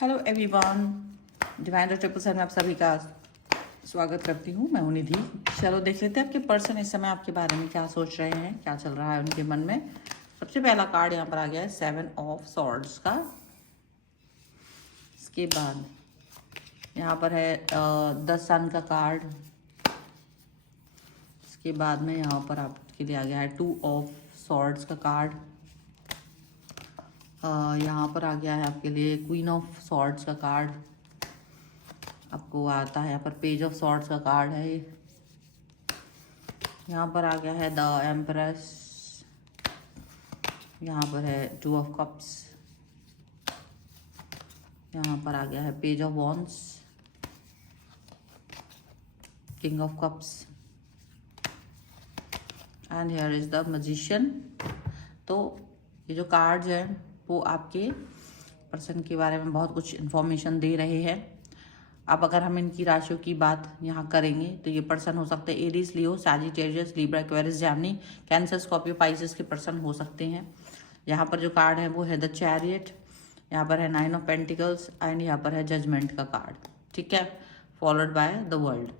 Hello everyone, divine triple seven में आप सभी का स्वागत करती हूँ। मैं हूँ निधि। चलो देख लेते हैं आपके पर्सन इस समय आपके बारे में क्या सोच रहे हैं, क्या चल रहा है उनके मन में। सबसे पहला कार्ड यहाँ पर आ गया है 7 ऑफ सॉर्ड्स का। इसके बाद यहाँ पर है 10 सन का कार्ड। इसके बाद में यहाँ पर आपके लिए आ गया है 2 ऑफ सॉर्ड्स का कार्ड। यहाँ पर आ गया है आपके लिए क्वीन ऑफ सॉर्ड्स का कार्ड। आपको आता है यहाँ पर पेज ऑफ सॉर्ड्स का कार्ड है। यहाँ पर आ गया है द एम्प्रेस। यहाँ पर है 2 ऑफ कप्स। यहाँ पर आ गया है page of wands, king of cups and here is the magician. तो ये जो कार्ड्स हैं वो आपके पर्सन के बारे में बहुत कुछ इन्फॉर्मेशन दे रहे हैं। अब अगर हम इनकी राशियों की बात यहाँ करेंगे तो ये पर्सन हो सकते हैं Aries, Leo, Sagittarius, Libra, Aquarius, Gemini, Cancer, Scorpio, Pisces के पर्सन हो सकते हैं। यहाँ पर जो कार्ड है वो है द चैरियट। यहाँ पर है 9 ऑफ पेंटिकल्स एंड यहाँ पर है जजमेंट का कार्ड। ठीक है, फॉलोड बाय द वर्ल्ड।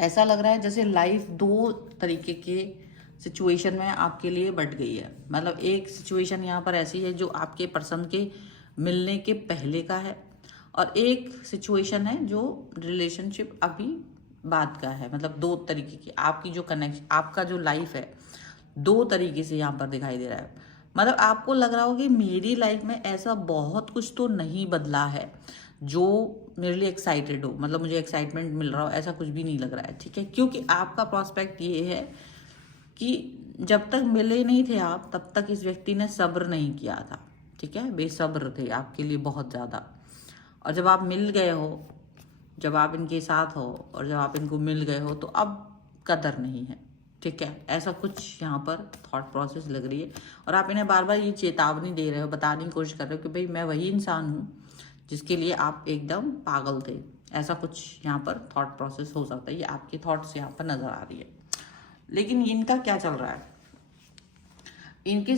ऐसा लग रहा है जैसे लाइफ दो तरीके के सिचुएशन में आपके लिए बट गई है। मतलब एक सिचुएशन यहाँ पर ऐसी है जो आपके पर्सन के मिलने के पहले का है, और एक सिचुएशन है जो रिलेशनशिप अभी बाद का है। मतलब दो तरीके की आपकी जो कनेक्शन, आपका जो लाइफ है दो तरीके से यहाँ पर दिखाई दे रहा है। मतलब आपको लग रहा हो कि मेरी लाइफ में ऐसा बहुत कुछ तो नहीं बदला है जो मेरे लिए एक्साइटेड हो, मतलब मुझे एक्साइटमेंट मिल रहा हो, ऐसा कुछ भी नहीं लग रहा है। ठीक है, क्योंकि आपका प्रोस्पेक्ट ये है कि जब तक मिले नहीं थे आप तब तक इस व्यक्ति ने सब्र नहीं किया था। ठीक है, बेसब्र थे आपके लिए बहुत ज़्यादा। और जब आप मिल गए हो, जब आप इनके साथ हो और जब आप इनको मिल गए हो तो अब कदर नहीं है। ठीक है, ऐसा कुछ यहाँ पर थॉट प्रोसेस लग रही है। और आप इन्हें बार बार ये चेतावनी दे रहे हो, बताने की कोशिश कर रहे हो कि भाई मैं वही इंसान हूँ जिसके लिए आप एकदम पागल थे। ऐसा कुछ यहाँ पर थॉट प्रोसेस हो सकता है। ये आपकी थॉट्स यहाँ पर नज़र आ रही है। लेकिन इनका क्या चल रहा है इनके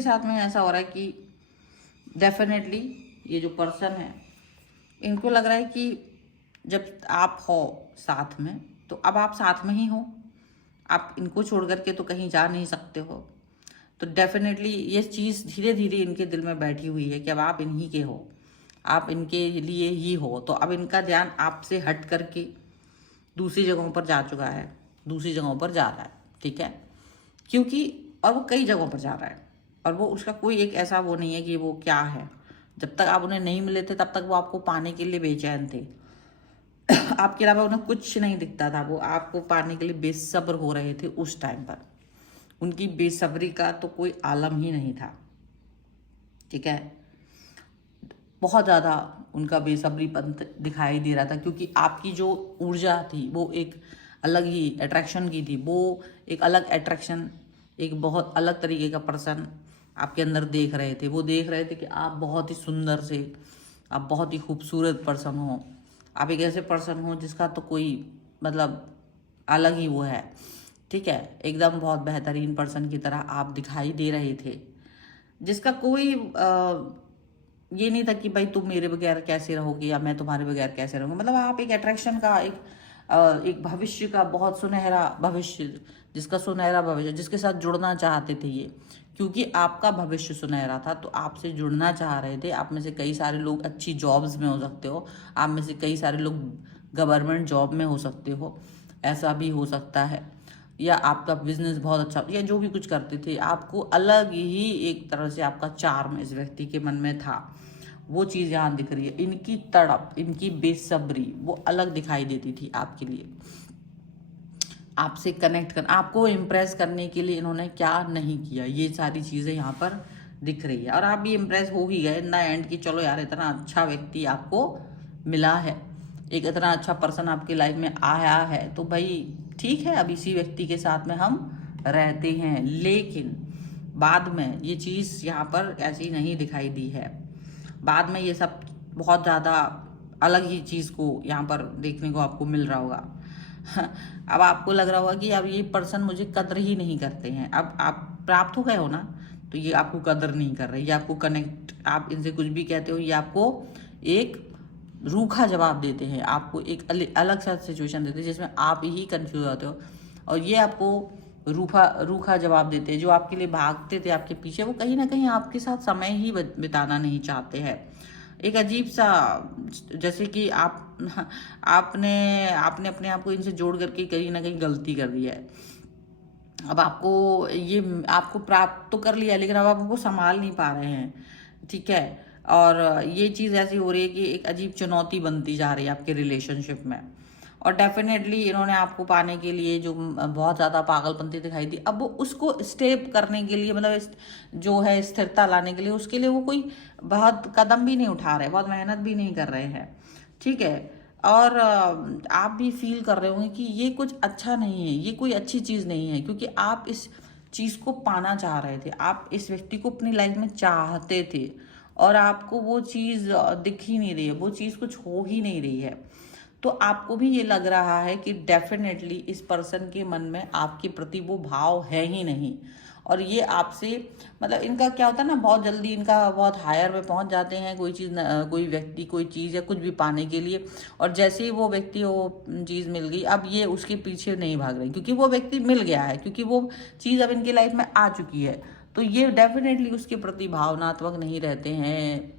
साथ में ऐसा हो रहा है कि डेफिनेटली ये जो पर्सन है इनको लग रहा है कि जब आप हो साथ में तो अब आप साथ में ही हो, आप इनको छोड़ करके तो कहीं जा नहीं सकते हो। तो डेफिनेटली ये चीज़ धीरे धीरे इनके दिल में बैठी हुई है कि अब आप इन्हीं के हो, आप इनके लिए ही हो। तो अब इनका ध्यान आपसे हट करके दूसरी जगहों पर जा चुका है, दूसरी जगहों पर जा रहा है। ठीक है, क्योंकि और वो कई जगहों पर जा रहा है और वो उसका कोई एक ऐसा वो नहीं है कि वो क्या है। जब तक आप उन्हें नहीं मिले थे तब तक वो आपको पाने के लिए बेचैन थे। आपके अलावा उन्हें कुछ नहीं दिखता था, वो आपको पाने के लिए बेसब्र हो रहे थे। उस टाइम पर उनकी बेसब्री का तो कोई आलम ही नहीं था। ठीक है, बहुत ज़्यादा उनका बेसब्रीपन दिखाई दे रहा था, क्योंकि आपकी जो ऊर्जा थी वो एक अलग ही अट्रैक्शन की थी। वो एक अलग अट्रैक्शन, एक बहुत अलग तरीके का पर्सन आपके अंदर देख रहे थे। वो देख रहे थे कि आप बहुत ही सुंदर से, आप बहुत ही खूबसूरत पर्सन हो, आप एक ऐसे पर्सन हो जिसका तो कोई मतलब अलग ही वो है। ठीक है, एकदम बहुत बेहतरीन पर्सन की तरह आप दिखाई दे रहे थे, जिसका कोई ये नहीं था कि भाई तुम मेरे बगैर कैसे रहोगे या मैं तुम्हारे बगैर कैसे रहूँगा। मतलब आप एक अट्रैक्शन का, एक भविष्य का, बहुत सुनहरा भविष्य, जिसका सुनहरा भविष्य, जिसके साथ जुड़ना चाहते थे ये, क्योंकि आपका भविष्य सुनहरा था तो आपसे जुड़ना चाह रहे थे। आप में से कई सारे लोग अच्छी जॉब्स में हो सकते हो, आप में से कई सारे लोग गवर्नमेंट जॉब में हो सकते हो, ऐसा भी हो सकता है। या आपका बिजनेस बहुत अच्छा, या जो भी कुछ करते थे, आपको अलग ही एक तरह से आपका चार्म इस व्यक्ति के मन में था। वो चीज़ यहाँ दिख रही है। इनकी तड़प, इनकी बेसब्री वो अलग दिखाई देती थी आपके लिए। आपसे कनेक्ट कर, आपको इम्प्रेस करने के लिए इन्होंने क्या नहीं किया, ये सारी चीज़ें यहाँ पर दिख रही है। और आप भी इम्प्रेस हो ही गए इन द एंड कि चलो यार, इतना अच्छा व्यक्ति आपको मिला है, एक इतना अच्छा पर्सन आपकी लाइफ में आया है, तो भाई ठीक है, अब इसी व्यक्ति के साथ में हम रहते हैं। लेकिन बाद में ये चीज़ यहाँ पर ऐसी नहीं दिखाई दी है। बाद में ये सब बहुत ज़्यादा अलग ही चीज़ को यहाँ पर देखने को आपको मिल रहा होगा। अब आपको लग रहा होगा कि अब ये पर्सन मुझे कद्र ही नहीं करते हैं। अब आप प्राप्त हो गए हो ना, तो ये आपको कदर नहीं कर रहे, ये आपको कनेक्ट, आप इनसे कुछ भी कहते हो ये आपको एक रूखा जवाब देते हैं, आपको एक अलग सा सिचुएशन देते हैं जिसमें आप ही कंफ्यूज होते हो, और ये आपको रूखा जवाब देते हैं। जो आपके लिए भागते थे आपके पीछे, वो कहीं ना कहीं आपके साथ समय ही बिताना नहीं चाहते हैं। एक अजीब सा, जैसे कि आपने अपने आप को इनसे जोड़ करके कहीं ना कहीं गलती कर दिया है। अब आपको प्राप्त तो कर लिया, लेकिन अब आप उनको संभाल नहीं पा रहे हैं, ठीक है। और ये चीज़ ऐसी हो रही है कि एक अजीब चुनौती बनती जा रही है आपके रिलेशनशिप में। और डेफिनेटली इन्होंने आपको पाने के लिए जो बहुत ज़्यादा पागलपंती दिखाई दी, अब वो उसको स्टेप करने के लिए, मतलब जो है स्थिरता लाने के लिए, उसके लिए वो कोई बहुत कदम भी नहीं उठा रहे, बहुत मेहनत भी नहीं कर रहे हैं, ठीक है। और आप भी फील कर रहे होंगे कि ये कुछ अच्छा नहीं है, ये कोई अच्छी चीज़ नहीं है, क्योंकि आप इस चीज़ को पाना चाह रहे थे, आप इस व्यक्ति को अपनी लाइफ में चाहते थे, और आपको वो चीज़ दिख ही नहीं रही है, वो चीज़ कुछ हो ही नहीं रही है। तो आपको भी ये लग रहा है कि डेफिनेटली इस पर्सन के मन में आपके प्रति वो भाव है ही नहीं, और ये आपसे, मतलब इनका क्या होता है ना, बहुत जल्दी इनका बहुत हायर में पहुंच जाते हैं कोई चीज़, कोई व्यक्ति कोई चीज़ या कुछ भी पाने के लिए, और जैसे ही वो व्यक्ति वो चीज़ मिल गई, अब ये उसके पीछे नहीं भाग रहे, क्योंकि वो व्यक्ति मिल गया है, क्योंकि वो चीज़ अब इनकी लाइफ में आ चुकी है। तो ये डेफिनेटली उसके प्रति भावनात्मक नहीं रहते हैं,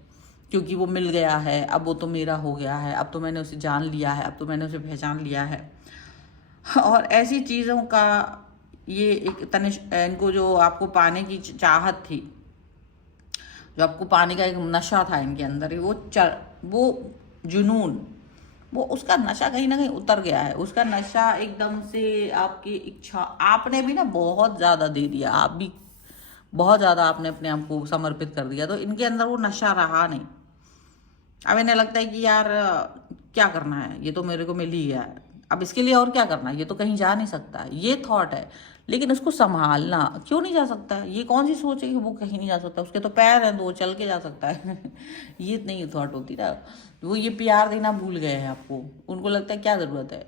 क्योंकि वो मिल गया है, अब वो तो मेरा हो गया है, अब तो मैंने उसे जान लिया है, अब तो मैंने उसे पहचान लिया है। और ऐसी चीज़ों का ये एक इनको जो आपको पाने की चाहत थी, जो आपको पाने का एक नशा था इनके अंदर, वो जुनून, वो उसका नशा कहीं ना कहीं उतर गया है। उसका नशा एकदम से आपकी इच्छा, आपने भी ना बहुत ज़्यादा दे दिया, आप भी बहुत ज़्यादा आपने अपने आप को समर्पित कर दिया, तो इनके अंदर वो नशा रहा नहीं। अब इन्हें लगता है कि यार क्या करना है, ये तो मेरे को मिल ही गया है, अब इसके लिए और क्या करना है, ये तो कहीं जा नहीं सकता, ये थॉट है। लेकिन उसको संभालना, क्यों नहीं जा सकता, ये कौन सी सोच है कि वो कहीं नहीं जा सकता, उसके तो पैर हैं, दो चल के जा सकता है ये नहीं थॉट होती ना। वो ये प्यार देना भूल गए हैं आपको, उनको लगता है क्या ज़रूरत है,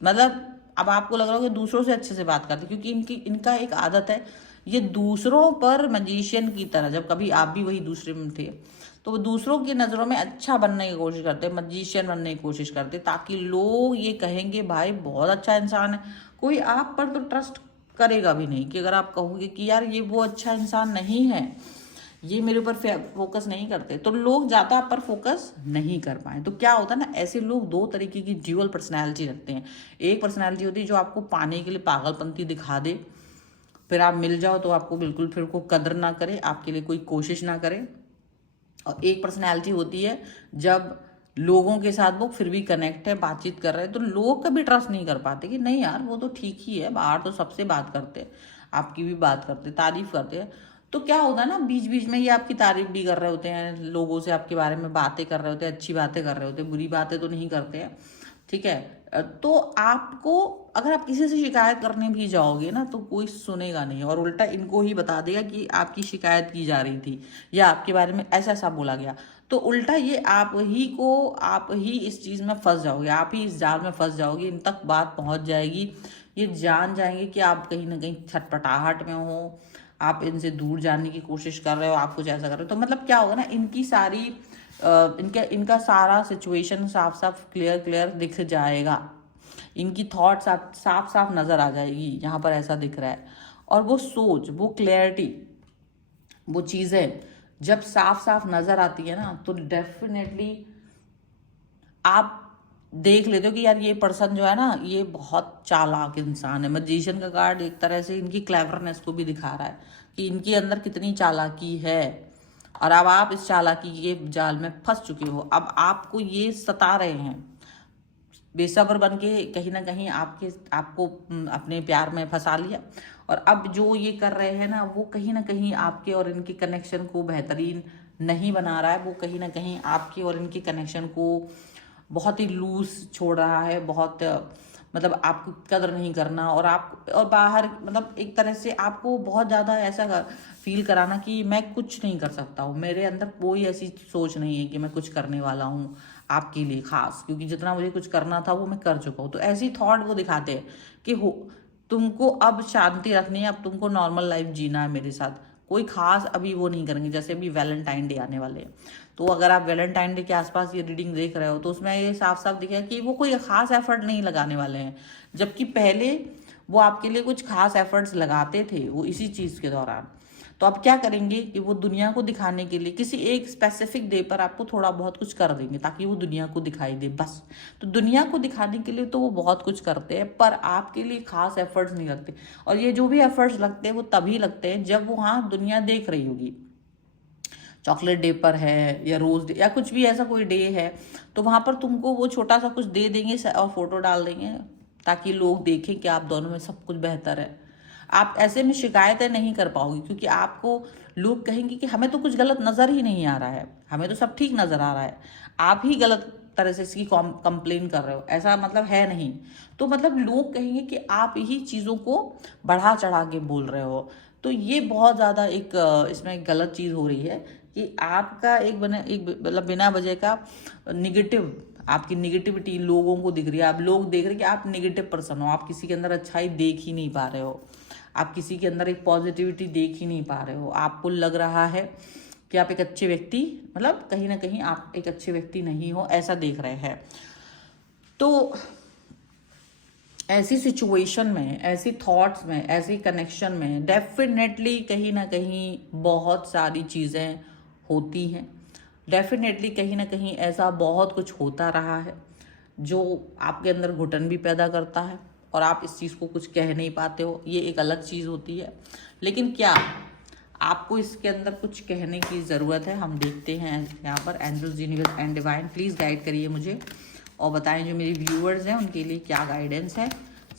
मतलब अब आपको लग रहा हो कि दूसरों से अच्छे से बात करते, क्योंकि इनका एक आदत है, ये दूसरों पर मजिशियन की तरह, जब कभी आप भी वही दूसरे में थे, तो वो दूसरों की नज़रों में अच्छा बनने की कोशिश करते, मजिशियन बनने की कोशिश करते, ताकि लोग ये कहेंगे भाई बहुत अच्छा इंसान है। कोई आप पर तो ट्रस्ट करेगा भी नहीं, कि अगर आप कहोगे कि यार ये वो अच्छा इंसान नहीं है, ये मेरे ऊपर फोकस नहीं करते, तो लोग ज़्यादा आप पर फोकस नहीं कर पाए। तो क्या होता है ना, ऐसे लोग दो तरीके की ड्यूअल पर्सनैलिटी रखते हैं। एक पर्सनैलिटी होती है जो आपको पाने के लिए पागलपंती दिखा दे, फिर आप मिल जाओ तो आपको बिल्कुल फिर को कदर ना करे, आपके लिए कोई कोशिश ना करे। और एक पर्सनैलिटी होती है जब लोगों के साथ वो फिर भी कनेक्ट है, बातचीत कर रहे हैं, तो लोग कभी ट्रस्ट नहीं कर पाते कि नहीं यार वो तो ठीक ही है, बाहर तो सबसे बात करते हैं, आपकी भी बात करते, तारीफ करते हैं। तो क्या होता है ना, बीच बीच में ये आपकी तारीफ भी कर रहे होते हैं, लोगों से आपके बारे में बातें कर रहे होते हैं, अच्छी बातें कर रहे होते हैं, बुरी बातें तो नहीं करते हैं, ठीक है। तो आपको, अगर आप किसी से शिकायत करने भी जाओगे ना, तो कोई सुनेगा नहीं, और उल्टा इनको ही बता देगा कि आपकी शिकायत की जा रही थी, या आपके बारे में ऐसा ऐसा बोला गया। तो उल्टा ये आप ही इस चीज़ में फंस जाओगे, आप ही इस जाल में फंस जाओगे, इन तक बात पहुंच जाएगी, ये जान जाएंगे कि आप कहीं ना कहीं छटपटाहट में हो, आप इनसे दूर जाने की कोशिश कर रहे हो, आप कुछ ऐसा कर रहे हो। तो मतलब क्या होगा ना, इनका सारा सिचुएशन साफ साफ क्लियर दिख जाएगा, इनकी थॉट साफ साफ नज़र आ जाएगी, यहाँ पर ऐसा दिख रहा है। और वो सोच, वो क्लैरिटी, वो चीज़ें जब साफ साफ नज़र आती है ना, तो डेफिनेटली आप देख लेते हो कि यार ये पर्सन जो है ना, ये बहुत चालाक इंसान है। मैजिशियन का कार्ड एक तरह से इनकी क्लेवरनेस को भी दिखा रहा है कि इनके अंदर कितनी चालाकी है, और अब आप इस चालाकी के जाल में फंस चुके हो। अब आपको ये सता रहे हैं, बेसब्र बन के कहीं ना कहीं आपको अपने प्यार में फंसा लिया, और अब जो ये कर रहे हैं ना, वो कहीं ना कहीं आपके और इनके कनेक्शन को बेहतरीन नहीं बना रहा है, वो कहीं ना कहीं आपके और इनके कनेक्शन को बहुत ही लूज छोड़ रहा है, बहुत मतलब आपको कदर नहीं करना, और बाहर मतलब एक तरह से आपको बहुत ज़्यादा ऐसा फील कराना कि मैं कुछ नहीं कर सकता हूँ, मेरे अंदर कोई ऐसी सोच नहीं है कि मैं कुछ करने वाला हूँ आपके लिए खास, क्योंकि जितना मुझे कुछ करना था वो मैं कर चुका हूँ। तो ऐसी थॉट वो दिखाते हैं कि तुमको अब शांति रखनी है, अब तुमको नॉर्मल लाइफ जीना है मेरे साथ, कोई खास अभी वो नहीं करेंगे। जैसे अभी वैलेंटाइन डे आने वाले हैं, तो अगर आप वैलेंटाइन डे के आसपास ये रीडिंग देख रहे हो तो उसमें ये साफ साफ दिखेगा कि वो कोई खास एफर्ट नहीं लगाने वाले हैं, जबकि पहले वो आपके लिए कुछ खास एफर्ट्स लगाते थे वो इसी चीज़ के दौरान। तो अब क्या करेंगे कि वो दुनिया को दिखाने के लिए किसी एक स्पेसिफिक डे पर आपको थोड़ा बहुत कुछ कर देंगे ताकि वो दुनिया को दिखाई दे बस। तो दुनिया को दिखाने के लिए तो वो बहुत कुछ करते हैं, पर आपके लिए खास एफर्ट्स नहीं लगते। और ये जो भी एफर्ट्स लगते हैं वो तभी लगते हैं जब वहाँ दुनिया देख रही होगी। चॉकलेट डे पर है या रोज डे या कुछ भी ऐसा कोई डे है, तो वहाँ पर तुमको वो छोटा सा कुछ दे देंगे और फोटो डाल देंगे ताकि लोग देखें कि आप दोनों में सब कुछ बेहतर है। आप ऐसे में शिकायतें नहीं कर पाओगे, क्योंकि आपको लोग कहेंगे कि हमें तो कुछ गलत नज़र ही नहीं आ रहा है, हमें तो सब ठीक नज़र आ रहा है, आप ही गलत तरह से इसकी कंप्लेन कर रहे हो, ऐसा मतलब है नहीं। तो मतलब लोग कहेंगे कि आप ही चीज़ों को बढ़ा चढ़ा के बोल रहे हो। तो ये बहुत ज़्यादा एक इसमें गलत चीज़ हो रही है कि आपका एक मतलब बिना वजह का निगेटिव, आपकी निगेटिविटी लोगों को दिख रही है। आप लोग देख रहे हैं कि आप निगेटिव पर्सन हो, आप किसी के अंदर अच्छाई देख ही नहीं पा रहे हो, आप किसी के अंदर एक पॉजिटिविटी देख ही नहीं पा रहे हो। आपको लग रहा है कि आप एक अच्छे व्यक्ति, मतलब कहीं ना कहीं आप एक अच्छे व्यक्ति नहीं हो, ऐसा देख रहे हैं। तो ऐसी सिचुएशन में, ऐसी थॉट्स में, ऐसी कनेक्शन में डेफिनेटली कहीं ना कहीं बहुत सारी चीज़ें होती हैं। डेफिनेटली कहीं ना कहीं ऐसा बहुत कुछ होता रहा है जो आपके अंदर घुटन भी पैदा करता है और आप इस चीज़ को कुछ कह नहीं पाते हो, ये एक अलग चीज़ होती है। लेकिन क्या आपको इसके अंदर कुछ कहने की ज़रूरत है? हम देखते हैं यहाँ पर angels, universe and divine please guide करिए मुझे और बताएं जो मेरे व्यूअर्स हैं उनके लिए क्या गाइडेंस है।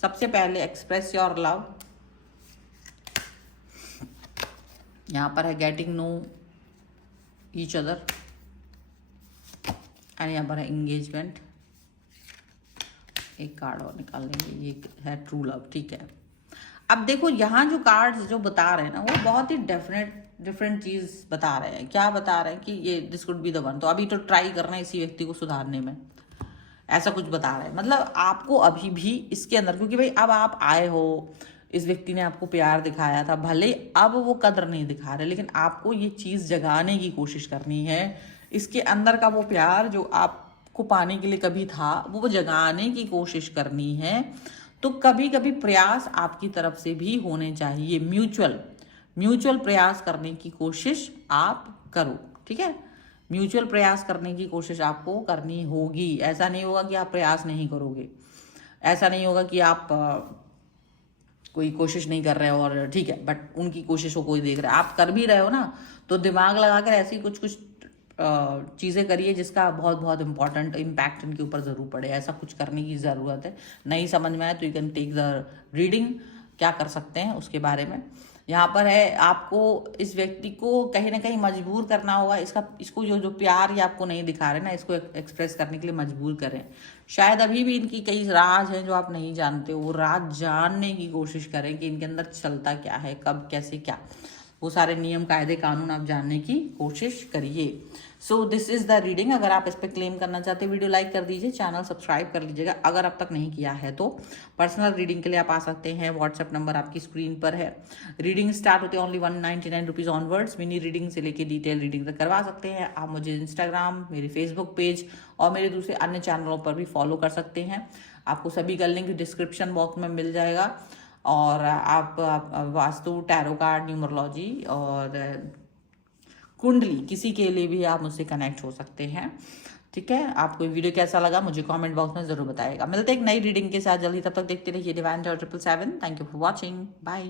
सबसे पहले एक्सप्रेस योर लव, यहाँ पर है getting know each other, and यहाँ पर है एंगेजमेंट। एक कार्ड और निकाल लेंगे, ये है ट्रू लव। ठीक है, अब देखो यहाँ जो कार्ड्स जो बता रहे हैं ना वो बहुत ही डिफरेंट चीज़ बता रहे हैं। क्या बता रहे हैं कि ये this could be the one. तो अभी तो ट्राई करना है इसी व्यक्ति को सुधारने में, ऐसा कुछ बता रहे हैं। मतलब आपको अभी भी इसके अंदर, क्योंकि भाई अब आप आए हो, इस व्यक्ति ने आपको प्यार दिखाया था, भले अब वो कदर नहीं दिखा रहे, लेकिन आपको ये चीज़ जगाने की कोशिश करनी है। इसके अंदर का वो प्यार जो आपको पाने के लिए कभी था, वो जगाने की कोशिश करनी है। तो कभी कभी प्रयास आपकी तरफ से भी होने चाहिए, म्यूचुअल प्रयास करने की कोशिश आप करो। ठीक है, म्यूचुअल प्रयास करने की कोशिश आपको करनी होगी। ऐसा नहीं होगा कि आप प्रयास नहीं करोगे, ऐसा नहीं होगा कि आप कोई कोशिश नहीं कर रहे हो और ठीक है बट उनकी कोशिश को कोई देख रहा है। आप कर भी रहे हो ना, तो दिमाग लगाकर ऐसी कुछ चीज़ें करिए जिसका बहुत बहुत इंपॉर्टेंट इम्पैक्ट इनके ऊपर ज़रूर पड़े। ऐसा कुछ करने की ज़रूरत है। नहीं समझ में आए तो you can take the reading, क्या कर सकते हैं उसके बारे में। यहाँ पर है आपको इस व्यक्ति को कहीं ना कहीं मजबूर करना होगा, इसको जो प्यार ये आपको नहीं दिखा रहे ना, इसको एक्सप्रेस करने के लिए मजबूर करें। शायद अभी भी इनकी कई राज हैं जो आप नहीं जानते हो, वो राज जानने की कोशिश करें कि इनके अंदर चलता क्या है, कब कैसे क्या, वो सारे नियम कायदे कानून आप जानने की कोशिश करिए। So this is the reading. अगर आप इस पर क्लेम करना चाहते हैं वीडियो लाइक कर दीजिए, चैनल सब्सक्राइब कर लीजिएगा अगर अब तक नहीं किया है तो। पर्सनल रीडिंग के लिए आप आ सकते हैं, व्हाट्सएप नंबर आपकी स्क्रीन पर है। रीडिंग स्टार्ट होते हैं only 199 rupees onwards. Mini reading से लेके डिटेल रीडिंग तक करवा सकते हैं। आप मुझे इंस्टाग्राम, मेरे फेसबुक पेज और मेरे दूसरे अन्य चैनलों पर भी फॉलो कर सकते हैं। आपको सभी का लिंक डिस्क्रिप्शन बॉक्स में मिल जाएगा। और आप वास्तु, टैरो कार्ड, न्यूमरोलॉजी और कुंडली किसी के लिए भी आप मुझसे कनेक्ट हो सकते हैं। ठीक है, आपको वीडियो कैसा लगा मुझे कमेंट बॉक्स में जरूर बताइएगा। मिलते हैं एक नई रीडिंग के साथ जल्दी, तब तक देखते रहिए divine 777। Thank you for watching, bye.